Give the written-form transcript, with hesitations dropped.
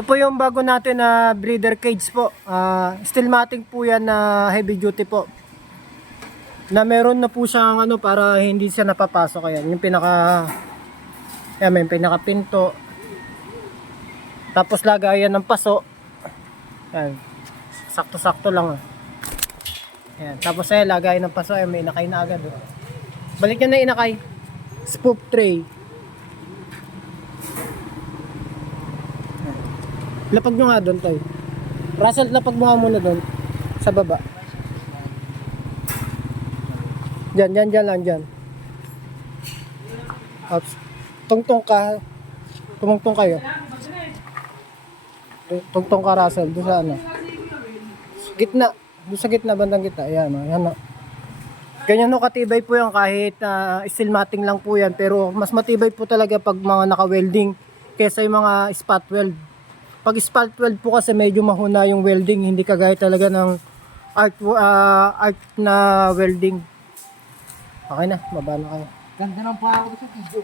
Ito po yung bago natin na breeder cage po. Steel matting po yan na heavy duty po. Na meron na po siyang ano para hindi siya napapasok. Ayan, yung may pinaka pinto. Tapos lagayan ng paso. Ayan. Sakto-sakto lang. Ayan. Tapos lagayan ng paso. Ayan, may inakay na agad. Balik nyo na inakay. Spook tray. Lapag nyo nga doon, Toy. Russell, lapag mo nga muna doon. Sa baba. Diyan lang, diyan. Oops. Tungtong ka. Tumungtong kayo. Tungtong ka, Russell. Doon sa ano. Gitna. Doon sa gitna, bandang gitna. Ayan, ayan. Ganyan katibay po yan kahit steel matting lang po yan. Pero mas matibay po talaga pag mga naka-welding kesa yung mga spot weld. Pag spot weld po kasi medyo mahuna yung welding, hindi kagaya talaga ng art na welding. Okay na, baba na kayo. Ganda ng pa ako sa video.